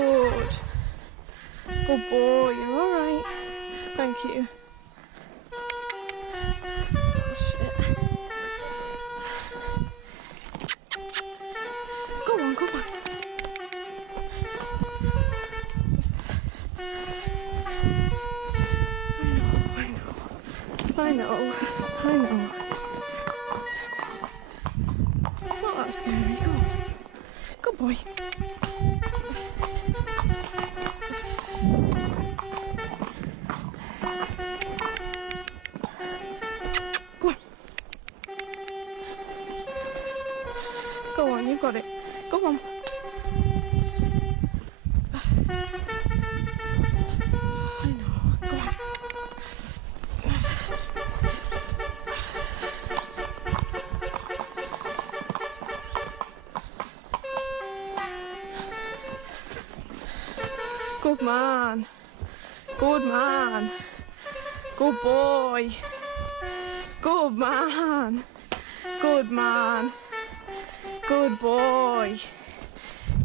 Good. Good boy, you're alright. Thank you. Oh shit. Go on, go on. I know. It's not that scary. Go on. Good boy. Go on. Go on, you've got it. Go on. I know. Go on. Good man. Good man. Good boy. Good man. Good man. Good boy.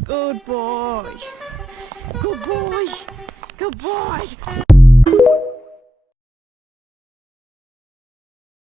Good boy. Good boy. Good boy.